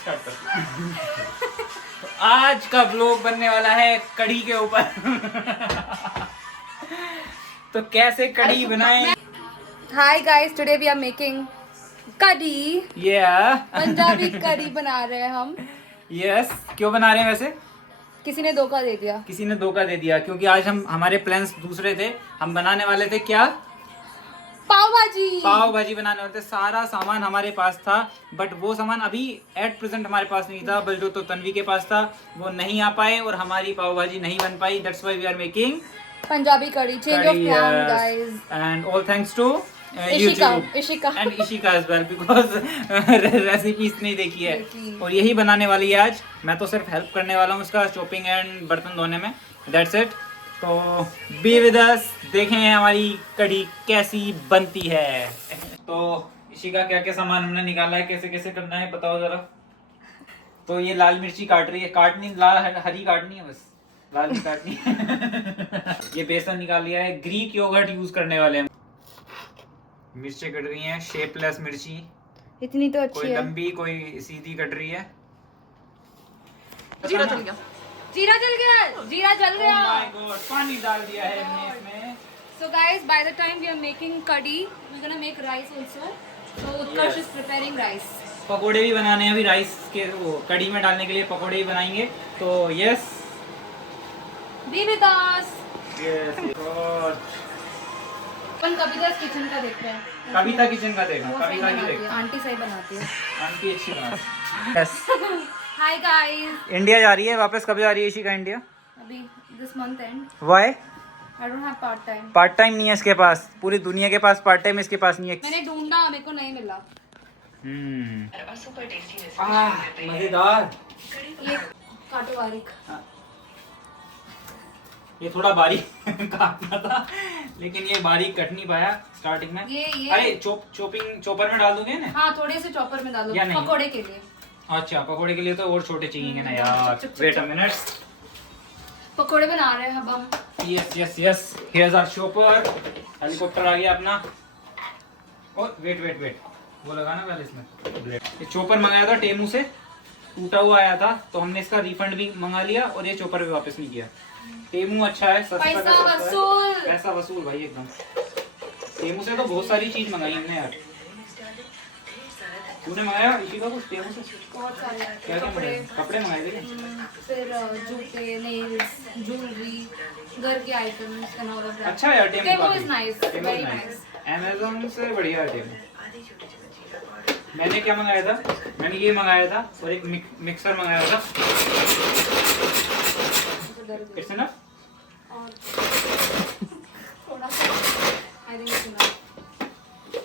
Start कर। तो आज का व्लॉग बनने वाला है कढ़ी के ऊपर। तो कैसे कढ़ी बनाएं? Hi guys, today we are making kadhi. Punjabi कढ़ी बना रहे हैं हम। यस, क्यों बना रहे हैं वैसे? किसी ने धोखा दे दिया। किसी ने धोखा दे दिया, क्योंकि आज हमारे प्लान्स दूसरे थे। हम बनाने वाले थे क्या? पाव भाजी। पाव भाजी बनाने वाले थे। सारा सामान हमारे पास था, बट वो सामान अभी एट प्रेजेंट हमारे पास नहीं था। बल्कि तो तन्वी के पास था, वो नहीं आ पाए और हमारी पाव भाजी नहीं बन पाई। That's why we are making Punjabi kadhi. Change of plan guys. And all thanks to Ishika and Ishika as well, because recipes नहीं देखी है और यही बनाने वाली है आज। मैं तो सिर्फ हेल्प करने वाला हूँ उसका चॉपिंग एंड बर्तन धोने में। That's it. तो बी विद अस, देखें हमारी कढ़ी कैसी बनती है। तो इशिका क्या क्या सामान हमने निकाला है, कैसे कैसे करना है बताओ जरा। तो ये लाल मिर्ची काट रही है, काटनी लाल हरी काटनी है, बस लाल नहीं काटनी है। ये बेसन निकाल लिया है, ग्रीक योगर्ट यूज करने वाले हैं। मिर्ची कट रही हैं, शेपलेस मिर्ची। इतनी तो अच्छी कोई है। लंबी कोई सीधी कट रही है। जीरा जल गया। जीरा जल गया। जीरा जल गया। Oh my God, पानी डाल दिया है हमने इसमें। So guys, by the time we are making curry, we're gonna make rice also. So Utkarsh is preparing rice. पकोड़े भी बनाने हैं अभी राइस के, वो कढ़ी में डालने के लिए पकोड़े भी बनाएंगे। तो yes, Be with us. Yes. अपन कविता's किचन का देखते हैं। कविता किचन का देखना, वो सही कविता की बनाती है, देखना। आंटी सही बनाती है। आंटी अच्छी बनाती है। यस। Hi guys. इंडिया जा रही है वापस, कब जा रही है इशिका इंडिया? अभी this month end. Why? I don't have part time. Part time नहीं है इसके पास, पूरी दुनिया के पास पार्ट टाइम, इसके पास नहीं है। मैंने ढूंढा, मेरे को नहीं मिला। मजेदार। ये काटो बारीक। ये थोड़ा बारीक काटना था, लेकिन ये बारीक कट नहीं पाया स्टार्टिंग में। ये अरे चॉपर में डाल दोगे ना? हाँ, थोड़े से चॉपर में डालो या नहीं? पकोड़े के लिए। अच्छा, पकोड़े के लिए तो और छोटे चाहिए ना यार। वेट अ मिनट, पकोड़े बना रहे हैं अब हम। Yes yes yes, here's our chopper. Helicopter आ गया अपना। और वेट, वो लगाना पहले इसमें ब्लेड। ये चॉपर मंगाया था टेमू से, टूटा हुआ आया था, तो हमने इसका रिफंड भी मंगा लिया और ये चॉपर भी वापस नहीं किया। टेमू अच्छा है, सस्ता का पैसा सस्ता वसूल। है। पैसा वसूल भाई एकदम। टेमू से तो बहुत सारी चीज मंगाई हमने यार। तूने मंगाया इशिका कुछ टेमू से? बहुत सारे क्या कपड़े, कपड़े मंगाए थे क्या? फिर जूते, नेल्स, ज्वेलरी, घर के items and all of that. अच्छा यार टेमू टेमू काफी। Is nice, Temu very nice। Nice. Amazon से बढ़िया है टेमू। मैंने क्या मंगाया था? मैंने ये मंगाया था और एक मिक्सर मंगाया था। It's enough? और थोड़ा सा I think it's enough.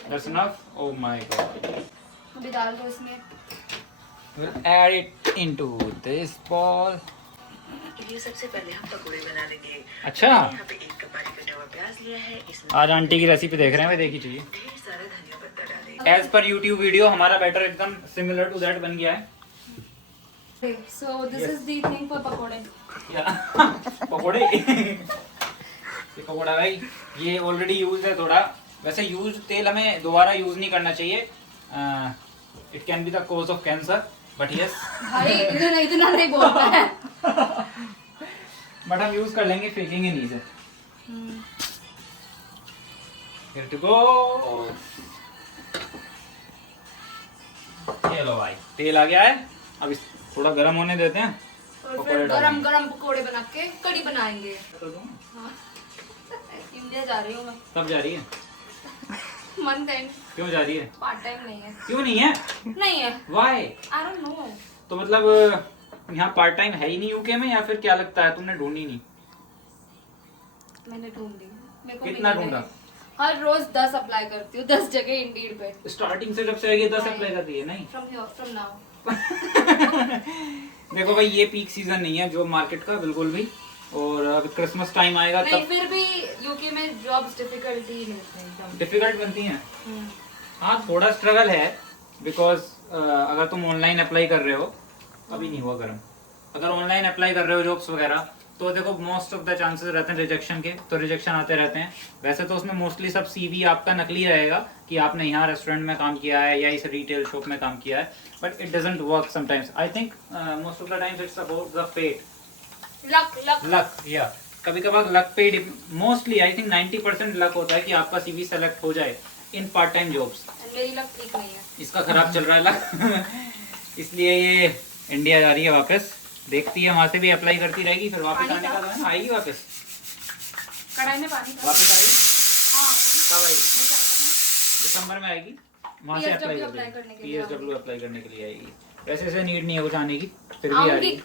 That's enough? Oh my god. अभी डाल दो इसमें। We'll add it into this ball. ये सबसे पहले हम पकौड़े बना लेंगे। अच्छा, यहाँ पे 1 कप बारीक कटा हुआ प्याज लिया है, इसमें आज आंटी की रेसिपी देख रहे हैं, मैं देखी चाहिए। ढेर सारा धनिया पत्ता डालें। As per YouTube वीडियो हमारा बैटर एकदम similar to that बन गया है। So this is the thing for पकोड़े। पकोड़े। ये पकोड़ा भाई, ये ऑलरेडी यूज है थोड़ा। वैसे यूज तेल हमें दोबारा यूज नहीं करना चाहिए। It can be the cause of cancer, but yes. भाई इतना नहीं बोलता है। बट हम यूज कर लेंगे, फेंकेंगे नहीं से। Here to go। ये लो भाई, तेल आ गया है। अब इस थोड़ा गर्म होने देते हैं। और पकोड़े फिर डालेंगे। गरम पकोड़े बना के कढ़ी बनाएंगे। हाँ। इंडिया जा रही हूँ मैं। कब जा रही है? Month and. क्यों जा रही है? पार्ट टाइम नहीं है। क्यों नहीं है? नहीं है। वाई? I don't know. तो मतलब यहाँ पार्ट टाइम है ही नहीं यूके में, या फिर क्या लगता है तुमने ढूंढी नहीं? मैंने ढूंढ दी। मेरे को कितना मिली ढूंढा? नहीं। हर रोज 10 अप्लाई करती हूँ, 10 जगह इंडीड पे। स्टार्टिंग से जब से आएगी 10 अप्लाई कर दिए नहीं? From now. देखो भाई, ये पीक सीजन नहीं है जॉब मार्केट का बिल्कुल भी, और अब क्रिसमस टाइम आएगा नहीं, तब फिर भी यूके में जॉब्स डिफिकल्टी मिलते हैं एकदम। डिफिकल्ट बनती हैं। हाँ, थोड़ा स्ट्रगल है, बिकॉज अगर तुम ऑनलाइन अप्लाई कर रहे हो, अभी नहीं हुआ गर्म, अगर ऑनलाइन अप्लाई कर रहे हो जॉब्स वगैरह, तो देखो मोस्ट ऑफ द चांसेस रहते हैं रिजेक्शन के, तो रिजेक्शन आते रहते हैं। वैसे तो उसमें मोस्टली सब सीवी आपका नकली रहेगा कि आपने यहाँ रेस्टोरेंट में काम किया है या इस रिटेल शॉप में काम किया है, but it doesn't work sometimes. I think most of the times it's about the fate, luck या कभी कभार लक पे मोस्टली आई थिंक 90% लक होता है कि आपका सीवी सेलेक्ट हो जाए इन पार्ट टाइम जॉब्स। मेरी लक ठीक नहीं है, इसका खराब चल रहा है लक इसलिए ये इंडिया जा रही है वापस, देखती है वहां से भी अप्लाई करती रहेगी, फिर वापस आने का है ना, आएगी वापस, कढ़ाई में पानी था। वापस आएगी। हाँ, कब आएगी? दिसंबर में आएगी, वहां से अप्लाई करने के लिए PSW अप्लाई करने के लिए आएगी। वैसे ऐसे नीड नहीं है कुछ आने की, फिर भी आ रही है।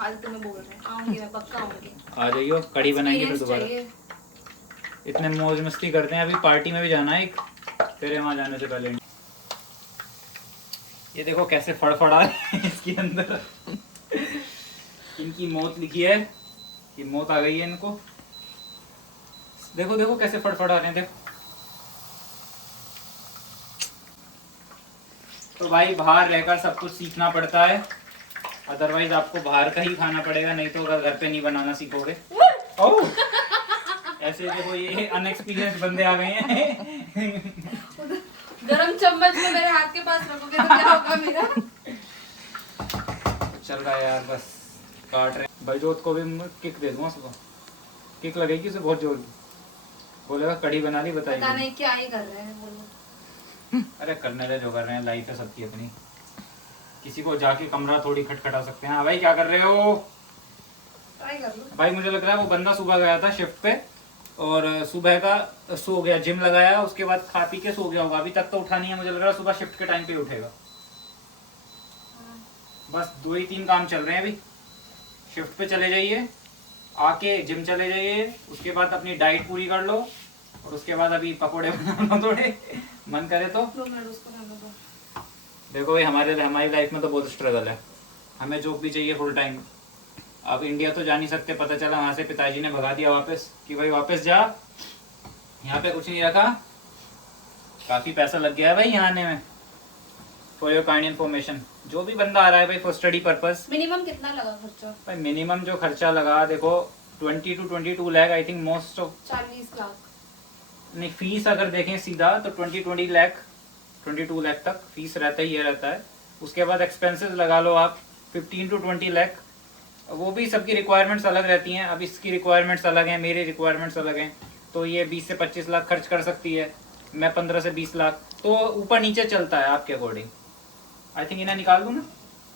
आज तुम्हें बोल रहे हैं आऊंगी, मैं पक्का आऊंगी। आ जाइयो, कड़ी बनाएंगे फिर दोबारा। इतने मौज मस्ती करते हैं, अभी पार्टी में भी जाना है एक, तेरे वहां जाने से पहले। ये देखो कैसे फड़फड़ा है इसके अंदर इनकी मौत लिखी है कि मौत आ गई है इनको, देखो देखो कैसे फड़फड़ा रहे हैं, देखो। तो भाई बाहर रहकर सब कुछ सीखना पड़ता है, अदरवाइज आपको बाहर का ही खाना पड़ेगा, नहीं तो अगर घर पे नहीं बनाना सीखोगे। ओह ऐसे देखो ये अनएक्सपीरियंस बंदे आ गए हैं गरम चम्मच में मेरे हाथ के पास रखोगे तो क्या होगा मेरा? चल रहा है यार, बस काट रहे हैं। बलजोत को भी किक दे दूंगा, सुबह किक लगेगी उसे बहुत जोर की, बोलेगा कड़ी बना ली, बताइए। पता नहीं क्या ही कर रहे हैं बोलो। अरे करने दे जो कर रहे हैं, लाइफ है सबकी अपनी, किसी को जाके कमरा थोड़ी खटखटा सकते हैं। हाँ भाई क्या कर रहे हो? ट्राई कर लो भाई मुझे लग रहा है वो बंदा सुबह गया था शिफ्ट पे और सुबह का सो गया, जिम लगाया, उसके बाद खा पी के सो गया होगा, अभी तक तो उठा नहीं है, मुझे लग रहा है सुबह शिफ्ट के टाइम पे उठेगा। बस 2 ही 3 काम चल रहे हैं अभी, शिफ्ट पे चले जाइए, आके जिम चले जाइए, उसके बाद अपनी डाइट पूरी कर लो, और उसके बाद अभी पकोड़े बना लो थोड़े मन करे तो। 2 मिनट उसको रहने दो। देखो भाई हमारी लाइफ में तो बहुत स्ट्रगल है, हमें जॉब भी चाहिए फुल टाइम। अब इंडिया तो जा नहीं सकते, पता चला वहाँ से पिताजी ने भगा दिया वापस कि भाई वापस जा, यहाँ पे कुछ नहीं रखा, काफ़ी पैसा लग गया है भाई यहाँ आने में। फॉर योर काइंड इन्फॉर्मेशन, जो भी बंदा आ रहा है भाई फॉर स्टडी पर्पस। मिनिमम कितना लगा खर्चा? भाई मिनिमम जो खर्चा लगा देखो 20 to 22 lakh, I think most of 40 lakh नहीं, फीस अगर देखें सीधा तो 22 लाख तक फीस रहता ही रहता है। उसके बाद एक्सपेंसेस लगा लो आप 15 to 20 लाख, वो भी सबकी रिक्वायरमेंट्स अलग रहती हैं। अब इसकी रिक्वायरमेंट्स अलग हैं, मेरी रिक्वायरमेंट्स अलग हैं, तो ये 20 से 25 लाख खर्च कर सकती है, मैं 15 से 20 लाख, तो ऊपर नीचे चलता है आपके अकॉर्डिंग। आई थिंक इन्हें निकाल दूँ ना?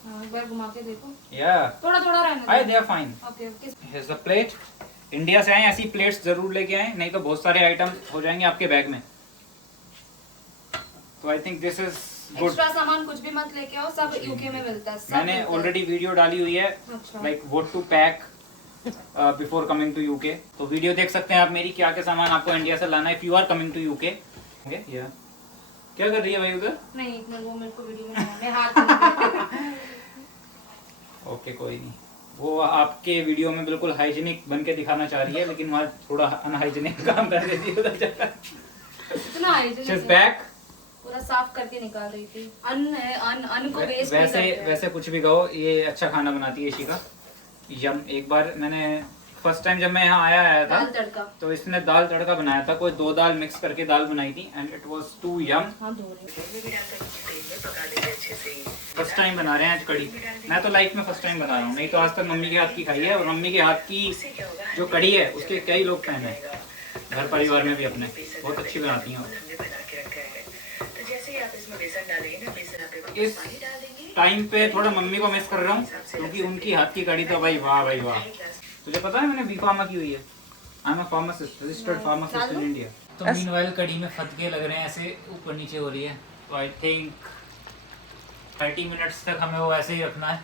हाँ, एक बार घुमा के देखो, या थोड़ा थोड़ा रहने दो। I they are fine. Okay okay. Here's the plate. India से आए ऐसी प्लेट्स जरूर लेके आए, नहीं तो बहुत सारे आइटम हो जाएंगे आपके बैग में। तो I think this is good. Extra सामान कुछ भी मत लेके आओ, सब यूके में मिलता है। सब मैंने मिलता है। ऑलरेडी वीडियो डाली हुई है, अच्छा। Like what to pack before coming to UK, तो वीडियो देख सकते हैं आप मेरी, क्या क्या सामान आपको इंडिया से लाना है if you are coming to UK. क्या कर रही है भाई उधर? नहीं इतना वो मेरे को वीडियो में मैं हाथ ओके कोई नहीं, वो आपके वीडियो में बिल्कुल हाइजीनिक बन के दिखाना चाह रही है, लेकिन वहाँ थोड़ा अनहाइजीनिक काम कर रही थी उधर जाकर। इतना हाइजीनिक She's back। पूरा साफ करके निकाल रही थी। अन्न है, अन्न को वेस्ट नहीं वैसे करते हैं। वैसे कुछ भी कहो, ये अच्छा खाना बनाती है इशिका। यम, एक बार मैंने फर्स्ट टाइम जब मैं यहाँ आया था दाल तड़का। तो इसने दाल तड़का बनाया था, कोई 2 दाल मिक्स करके दाल बनाई थी, एंड इट वाज टू यम। हाँ धो रही तेल में पका लेंगे अच्छे से। फर्स्ट टाइम बना रहे हैं आज कड़ी, मैं तो लाइफ में फर्स्ट टाइम बना रहा हूँ, नहीं तो आज तक मम्मी के हाथ की खाई है, और मम्मी के हाथ की जो कड़ी है उसके कई लोग फैन है घर परिवार में भी अपने, बहुत अच्छी बनाती हैं। हमने बना के रखा है, तो जैसे ही आप इसमें बेसन डालेंगे ना, बेसन आप इस पानी डाल देंगे। टाइम पे थोड़ा मम्मी को मिस कर रहा हूँ, क्योंकि उनकी हाथ की कड़ी तो भाई वाह भाई वाह। तुझे पता है मैंने B.Pharma की हुई है, I am a pharmacist, registered pharmacist in India. तो मीनवाइल कड़ी में फतके लग रहे हैं, ऐसे ऊपर नीचे हो रही है, तो आई थिंक 30 मिनट्स तक हमें वो ऐसे ही रखना है।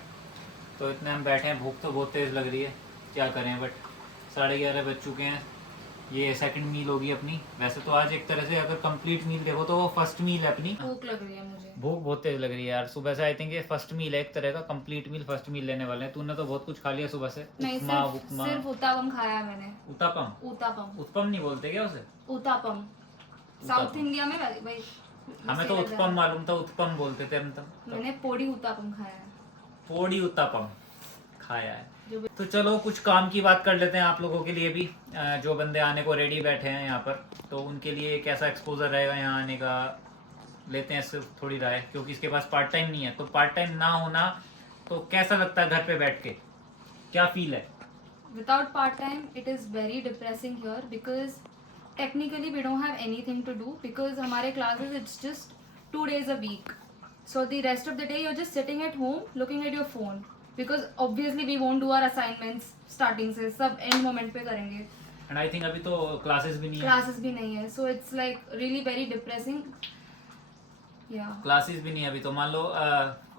तो इतने हम बैठे हैं, भूख तो बहुत तेज़ लग रही है, क्या करें, बट 11:30 बज चुके हैं। ये सेकंड मील होगी अपनी। वैसे तो आज एक तरह से अगर कंप्लीट मील देखो तो वो फर्स्ट मील है अपनी। भूख लग रही है मुझे, भूख बहुत तेज लग रही है यार, सुबह से आई थिंक ये फर्स्ट मील है एक तरह का, कंप्लीट मील फर्स्ट मील लेने वाले हैं। तूने तो बहुत कुछ खा लिया सुबह से। नहीं उपमा सिर्फ उत्तपम खाया है मैंने। उत्तपम उत्पम नहीं बोलते क्या उसे? उत्तपम साउथ इंडिया में भाई हमें तो उत्पम मालूम था, उत्पम बोलते थे हम तो। मैंने पोड़ी उत्तपम खाया है। पोड़ी उत्तपम खाया है। तो चलो कुछ काम की बात कर लेते हैं आप लोगों के लिए भी, जो बंदे आने को रेडी बैठे हैं यहाँ पर, तो उनके लिए कैसा एक्सपोजर रहेगा यहाँ आने का, लेते हैं सिर्फ थोड़ी राय, क्योंकि इसके पास पार्ट टाइम नहीं है। तो पार्ट टाइम ना होना तो कैसा लगता है घर पे बैठ के, क्या फील है? Without part time, it is very depressing here because technically we don't have anything to do because हमारे classes it's just 2 days a week. So the rest of the day you're just sitting at home looking at your phone because obviously we won't do our assignments starting से, सब end moment पे करेंगे. And I think अभी तो classes भी नहीं है. Classes भी नहीं है, so it's like really very depressing. Yeah. Classes भी नहीं है अभी तो. मान लो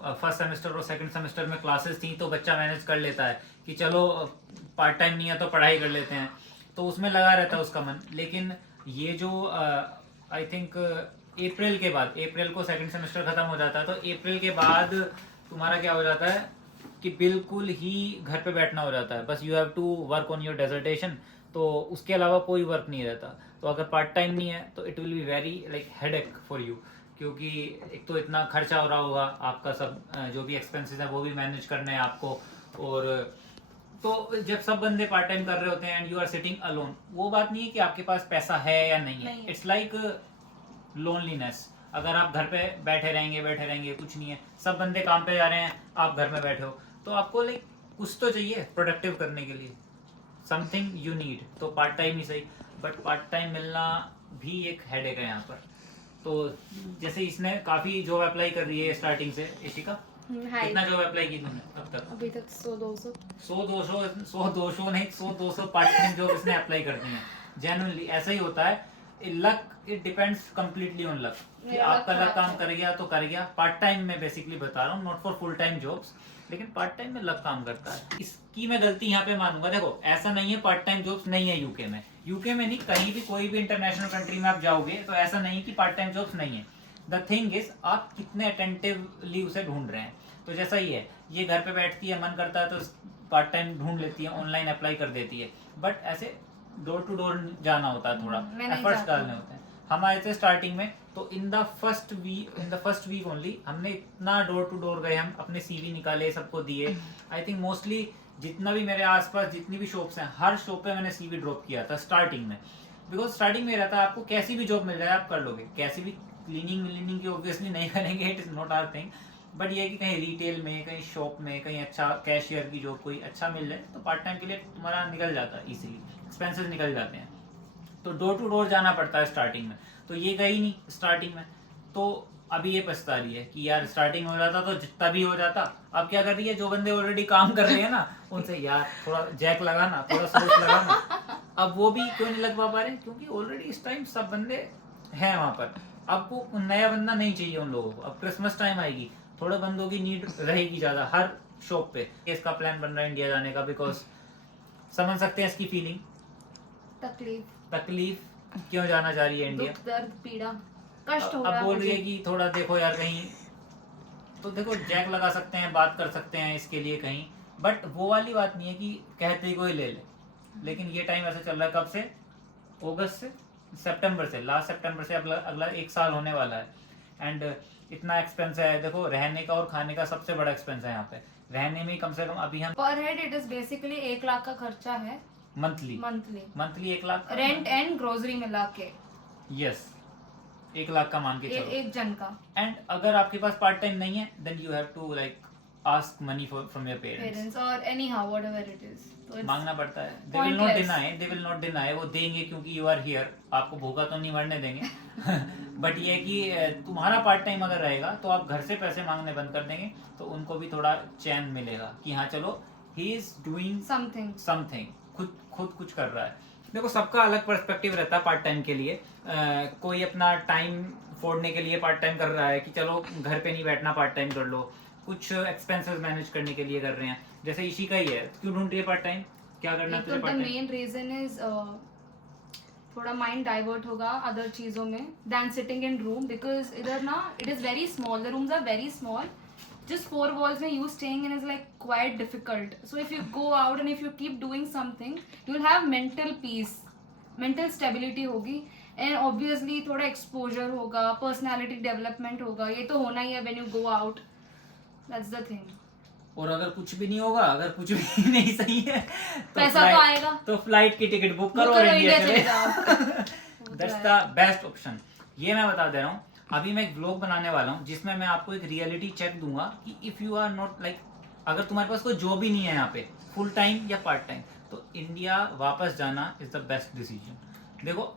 फर्स्ट सेमेस्टर और सेकंड सेमेस्टर में क्लासेस थी तो बच्चा मैनेज कर लेता है कि चलो पार्ट टाइम नहीं है तो पढ़ाई कर लेते हैं, तो उसमें लगा रहता है उसका मन. लेकिन ये जो आई थिंक अप्रैल के बाद, अप्रैल को सेकंड सेमेस्टर खत्म हो जाता है, तो अप्रैल के बाद तुम्हारा क्या हो जाता है कि बिल्कुल ही घर पे बैठना हो जाता है. बस you have to work on your dissertation, तो उसके अलावा कोई वर्क नहीं रहता. तो अगर पार्ट टाइम नहीं है तो it will be very like headache for you, क्योंकि एक तो इतना खर्चा हो रहा होगा आपका, सब जो भी एक्सपेंसेस है वो भी मैनेज करने हैं आपको. और तो जब सब बंदे पार्ट टाइम कर रहे होते हैं and you are sitting alone, वो बात नहीं है कि आपके पास पैसा है या नहीं है. It's like loneliness. अगर आप घर पे बैठे रहेंगे कुछ नहीं है, सब बंदे काम पे जा रहे हैं, आप घर में बैठे हो, तो आपको लाइक कुछ तो चाहिए प्रोडक्टिव करने के लिए, समथिंग यू नीड. तो पार्ट टाइम ही सही, बट पार्ट टाइम मिलना भी एक हेडेक है यहाँ पर. तो जैसे इसने काफी जॉब अप्लाई कर रही है स्टार्टिंग से. इशिका, कितना जॉब अप्लाई की तुमने अब तक? अभी तक 100-200 नहीं, 100-200 पार्ट टाइम जॉब इसने अप्लाई कर दी है. जेन्युइनली ऐसा ही होता है. Luck, it depends completely on luck, कि आपका लक काम कर गया तो कर गया. पार्ट टाइम में बेसिकली बता रहा हूँ, not for full time jobs, लेकिन पार्ट टाइम में लक काम करता है. इसकी मैं गलती यहाँ पे मानूंगा. देखो ऐसा नहीं है पार्ट टाइम जॉब्स नहीं है यूके में. यूके में नहीं, कहीं भी कोई भी इंटरनेशनल कंट्री में आप जाओगे तो ऐसा नहीं कि पार्ट टाइम जॉब्स नहीं है. द थिंग इज आप कितने अटेंटिवली उसे ढूंढ रहे हैं. तो जैसा ही है, ये घर पे बैठती है, मन करता है तो पार्ट टाइम ढूंढ लेती है, ऑनलाइन अप्लाई कर देती है. बट ऐसे डोर टू डोर जाना होता है, थोड़ा एफर्ट्स डालने होते हैं. हम आए थे स्टार्टिंग में तो in the first week only हमने इतना डोर टू डोर गए, हम अपने सीवी निकाले, सबको दिए. आई थिंक मोस्टली जितना भी मेरे आसपास जितनी भी शॉप्स हैं, हर शॉप पे मैंने सीवी ड्रॉप किया था स्टार्टिंग में. बिकॉज स्टार्टिंग में रहता है आपको कैसी भी जॉब मिल जाए आप कर लोगे. कैसी भी क्लीनिंग की ऑब्वियसली नहीं करेंगे, it is not our thing. But ये कि कहीं रिटेल में, कहीं शॉप में, कहीं अच्छा कैशियर की जॉब कोई अच्छा मिल जाए तो पार्ट टाइम के लिए तुम्हारा निकल जाता है इजीली, एक्सपेंसेस निकल जाते हैं. तो डोर टू डोर जाना पड़ता है स्टार्टिंग में. तो ये गई नहीं स्टार्टिंग में, तो अभी ये पछता रही है कि यार स्टार्टिंग हो जाता तो जितना भी हो जाता. अब क्या कर रही है, जो बंदे ऑलरेडी काम कर रहे हैं ना, उनसे यार थोड़ा जैक लगाना, थोड़ा सोच लगाना. अब वो भी क्यों नहीं लगवा पा रहे, क्योंकि ऑलरेडी इस टाइम सब बंदे हैं वहाँ पर. आपको नया बंदा नहीं चाहिए उन लोगों को. अब क्रिसमस टाइम आएगी, थोड़े बंदों की नीड रहेगी ज्यादा हर शॉप पे. इसका प्लान बन रहा है इंडिया जाने का, बिकॉज समझ सकते हैं इसकी फीलिंग. तकलीफ क्यों जाना चाह रही है इंडिया, दर्द, पीड़ा, कष्ट हो रहा है. अब बोल रही है कि थोड़ा देखो यार कहीं, तो देखो जैक लगा सकते हैं, बात कर सकते हैं इसके लिए कहीं. बट वो वाली बात नहीं है कि कहते ही कोई ले ले. लेकिन ये टाइम ऐसा चल रहा है, कब से, अगस्त से, सितंबर से, लास्ट सितंबर से अगला 1 साल होने वाला है. एंड इतना एक्सपेंस है. देखो रहने का और खाने का सबसे बड़ा एक्सपेंस है यहाँ पे. रहने में कम से कम अभी हम पर head it is basically 1 lakh का खर्चा है monthly 1 lakh rent and grocery मिला के. यस, 1 लाख का मान के चलो एक जन का. एंड अगर आपके पास पार्ट टाइम नहीं है then you have to like ask money from your parents और एनीहाउ व्हाटएवर इट इज. मांगना पड़ता है. दे विल नॉट डिनाई, वो देंगे क्योंकि यू आर हियर. आपको भूखा तो नहीं मरने देंगे. बट ये कि तुम्हारा पार्ट टाइम अगर रहेगा तो आप घर से पैसे मांगने बंद कर देंगे, तो उनको भी थोड़ा चैन मिलेगा कि हाँ चलो ही इज डूइंग समथिंग, खुद कुछ कर रहा है. देखो सबका अलग पर्सपेक्टिव रहता है पार्ट टाइम के लिए. कोई अपना टाइम फोड़ने के लिए पार्ट टाइम कर रहा है कि चलो घर पे नहीं बैठना, पार्ट टाइम कर लो. कुछ एक्सपेंसेस मैनेज करने के लिए कर रहे हैं, जैसे इसी का ही है. क्यों ढूंढ रही है पार्ट टाइम, क्या करना है तुझे part time? Main reason is थोड़ा माइंड डाइवर्ट होगा अदर चीजों में then sitting in room. Because इधर ना it is very small, the rooms are very small. just 4 walls में you staying in is like quite difficult. So if you go out and if you keep doing something, you'll have mental peace, mental stability होगी, and obviously थोड़ा exposure होगा, personality development होगा. ये तो होना ही है when you go out. That's the thing. और अगर कुछ भी नहीं होगा, अगर कुछ भी नहीं सही है तो पैसा तो आएगा, तो फ्लाइट की टिकट बुक करो और इंडिया चले जाओ। That's the best option. ये मैं बता दे रहा हूँ, अभी मैं एक व्लॉग बनाने वाला हूँ जिसमें मैं आपको एक रियलिटी चेक दूंगा कि if you are not like, अगर तुम्हारे पास कोई जॉब ही नहीं है यहाँ पे फुल टाइम या पार्ट टाइम, तो इंडिया वापस जाना इज द बेस्ट डिसीजन। देखो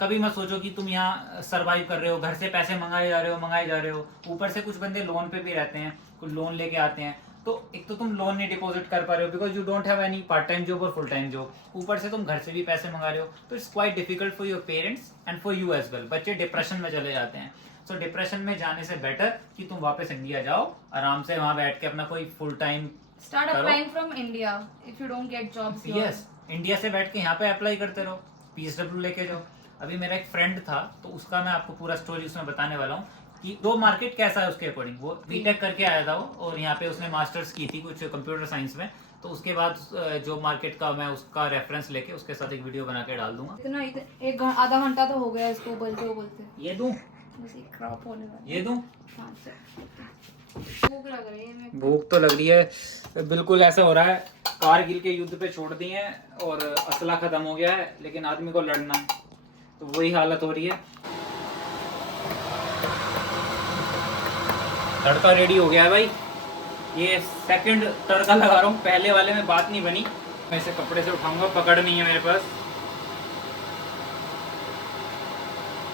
कभी मत सोचो कि तुम यहाँ सरवाइव कर रहे हो, घर से पैसे मंगाए जा रहे हो, ऊपर से कुछ बंदे लोन पे भी रहते हैं, कुछ लोन लेके आते हैं, तो एक तो तुम लोन नहीं डिपॉजिट कर पा रहे हो because you don't have any part time job और फुल टाइम जॉब, ऊपर से तुम घर से भी पैसे मंगा रहे हो, तो it's quite difficult for your parents and for you as well. बच्चे डिप्रेशन में चले जाते हैं। सो डिप्रेशन में जाने से बेटर कि तुम वापस इंडिया जाओ, आराम से वहां बैठ के अपना कोई full time Start applying from India if you don't get jobs here. Yes, India से बैठ के यहाँ पे अप्लाई करते रहो, PSW लेके जाओ। अभी मेरा एक फ्रेंड था, तो उसका मैं आपको पूरा स्टोरी उसमें बताने वाला हूँ कि दो मार्केट कैसा है उसके अकॉर्डिंग। वो बीटेक करके आया था वो, और यहाँ पे उसने मास्टर्स की थी कुछ कंप्यूटर साइंस में, तो उसके बाद जो मार्केट का मैं उसका रेफरेंस लेके उसके साथ एक वीडियो बना के डाल दूंगा। इतना आधा घंटा तो हो गया इसको बोलते। ये दूं, बस एक क्रॉप होने वाला। ये दूं? हाँ, भूख लग रही है मेरे को। भूख तो लग रही है, बिल्कुल ऐसा हो रहा है कारगिल के युद्ध पे छोड़ दिए हैं और असला खत्म हो गया है, लेकिन आदमी को लड़ना है, तो वही हालत हो रही है। तड़का रेडी हो गया है भाई, ये सेकंड तड़का लगा रहा हूँ, पहले वाले में बात नहीं बनी। मैं इसे कपड़े से उठाऊंगा, पकड़ नहीं है मेरे पास,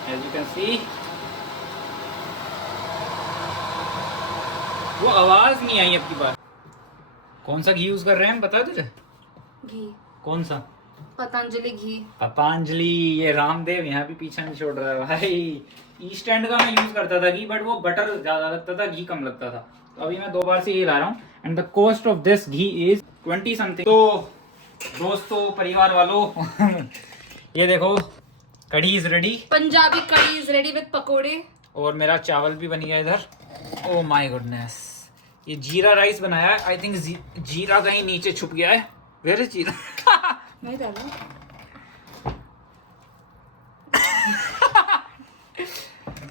एज यू कैन सी। वो आवाज नहीं आई अब की बार। कौन सा घी यूज कर रहे हैं हम, बता तुझे? घी कौन सा? पतंजलि घी। पतंजलि। ये रामदेव यहाँ भी पीछा नहीं छोड़ रहा है भाई। ईस्ट एंड का मैं यूज करता था घी, बट वो बटर ज्यादा लगता था, घी कम लगता था, तो अभी मैं 2 बार से ये ला रहा हूँ। And the cost of this ghee is 20 something. तो दोस्तों, परिवार वालों ये देखो, kadhi is ready, Punjabi kadhi is ready with pakode, और मेरा चावल भी बन गया इधर। ओह माय गुडनेस, ये जीरा राइस बनाया है। आई थिंक जीरा कहीं नीचे छुप गया है। वेयर इज जीरा? नहीं डाला।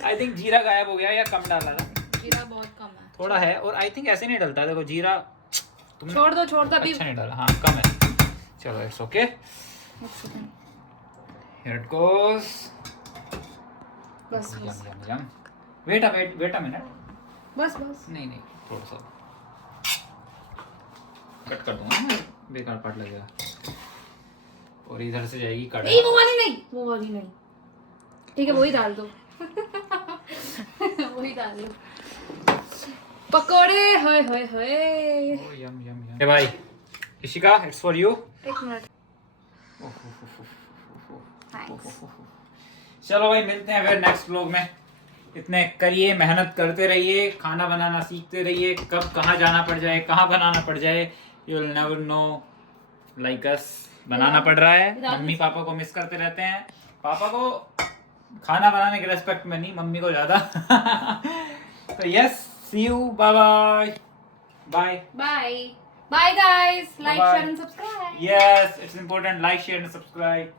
आई थिंक जीरा गायब हो गया या कम डाला था। जीरा बहुत कम है, थोड़ा है, और आई थिंक ऐसे नहीं डलता है। देखो जीरा तुमने छोड़ दो अभी। अच्छा नहीं डाला, हाँ कम है। चलो it's okay, here it goes. बस वेट अ मिनट। बस नहीं थोड़ा सा कट कर दूंगा मैं, बेकार पार्ट लगेगा। और इधर से जाएगी कढ़ाई। नहीं वो वाली नहीं, ठीक है वही डाल दो। वही डाल दो पकोड़े। हाय हाय हाय, ओह यम यम यम। हे भाई इशिका, इट्स फॉर यू। एक मिनट। थैंक्स। चलो भाई, मिलते हैं फिर नेक्स्ट व्लॉग में। इतने करिए, मेहनत करते रहिए, खाना बनाना सीखते रहिए, कब कहाँ जाना पड़ जाए, कहाँ बनाना पड़ जाए, you will never know. Like us, बनाना पड़ रहा है। मम्मी पापा को मिस करते रहते हैं। पापा को खाना बनाने के रेस्पेक्ट में नहीं, मम्मी को ज्यादा। तो yes, see you, bye bye bye bye bye guys, like share and subscribe. Yes, it's important, like share and subscribe.